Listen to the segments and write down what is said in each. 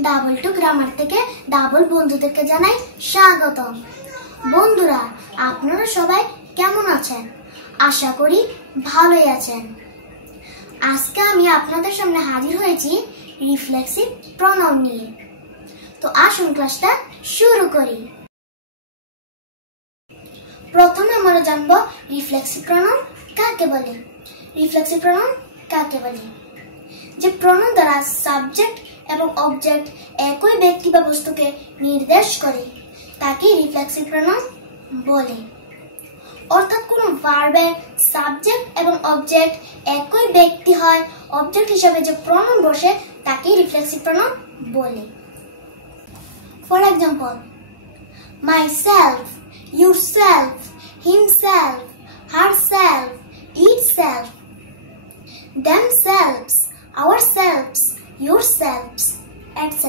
Double two grammar থেকে double বন্ধুদেরকে জানাই স্বাগতম। বন্ধুরা, আপনারা সবাই কেমন আছেন? আশা করি ভালোই আছেন। আজকে আমি আপনাদের সামনে হাজির হয়েছি রিফ্লেক্সিভ প্রনাউন নিয়ে। তো আসুন ক্লাসটা শুরু করি। প্রথমে আমরা জানবো রিফ্লেক্সিভ প্রনাউন কাকে বলে। রিফ্লেক্সিভ প্রনাউন কাকে বলে? যে প্রনাউন দ্বারা সাবজেক্ট এবং অবজেক্ট একই ব্যক্তি বা বস্তুকে নির্দেশ করে তাকে রিফ্লেক্সিভ প্রনাউন বলে। অর্থাৎ কোন ভার্বের সাবজেক্ট এবং অবজেক্ট একই ব্যক্তি হয়, অবজেক্ট হিসেবে যে প্রনাউন বসে তাকে রিফ্লেক্সিভ প্রনাউন বলে। For example, myself, yourself, himself, herself, itself, themselves, ourselves, yourselves, etc.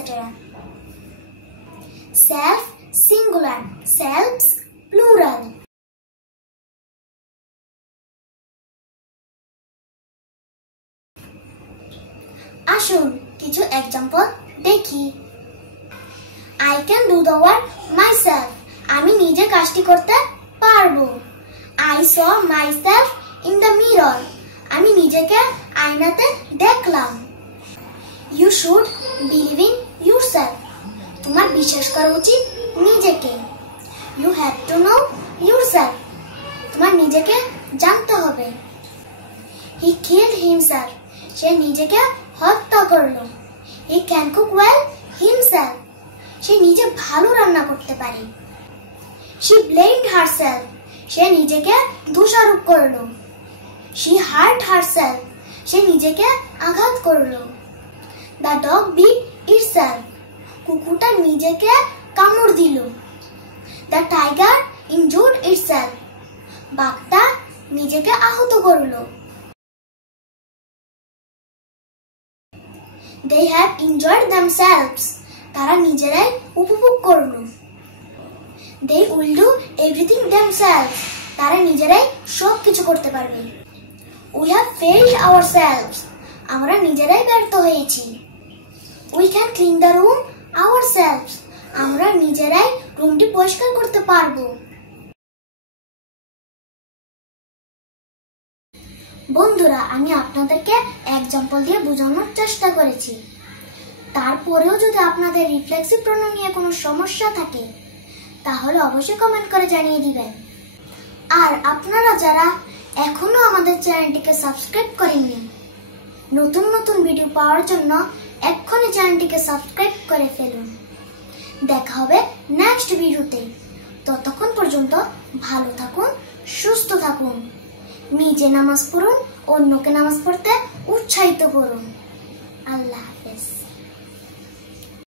Self singular, selves plural. আসুন কিছু এক্সাম্পল দেখি। I can do the work myself. আমি নিজে কাজটি করতে পারবো। I saw myself in the mirror. আমি নিজেকে আয়নাতে দেখলাম। You should believe in yourself. তোমার বিশ্বাস করা উচিত নিজেকে। You have to know yourself. তোমার নিজেকে জানতে হবে। He killed himself. সে নিজেকে হত্যা করলো। He can cook well himself. সে নিজে ভালো রান্না করতে পারে। She blamed herself. সে নিজেকে দোষারোপ করলো। She hurt herself. সে নিজেকে আঘাত করলো। The dog bit itself. কুকুরটা নিজেকে কামড় দিল। The tiger injured itself. বাঘটা নিজেকে আহত করলো। They have enjoyed themselves. তারা নিজেরাই উপভোগ করলো। They will do everything themselves. তারা নিজেরাই সবকিছু করতে পারবে। We have failed ourselves. আমরা নিজেরাই ব্যর্থ হয়েছি। We can clean the room ourselves. আমরা নিজেরাই রুমটি পরিষ্কার করতে পারবো। বন্ধুরা, আমি আপনাদেরকে এক্সাম্পল দিয়ে বোঝানোর চেষ্টা করেছি। তারপরেও যদি আপনাদের রিফ্লেক্সিভ প্রনাউন নিয়ে কোনো সমস্যা থাকে তাহলে অবশ্যই কমেন্ট করে জানিয়ে দিবেন। আর আপনারা যারা এখনো আমাদের চ্যানেলটিকে সাবস্ক্রাইব করেননি, নতুন নতুন ভিডিও পাওয়ার জন্য এক্ষুনি চ্যানেলটিকে সাবস্ক্রাইব করে ফেলুন। দেখা হবে নেক্সট ভিডিওতে। ততক্ষণ পর্যন্ত ভালো থাকুন, সুস্থ থাকুন, নিজে নামাজ পড়ুন, অন্যকে নামাজ পড়তে উৎসাহিত করুন। আল্লাহ হাফেজ।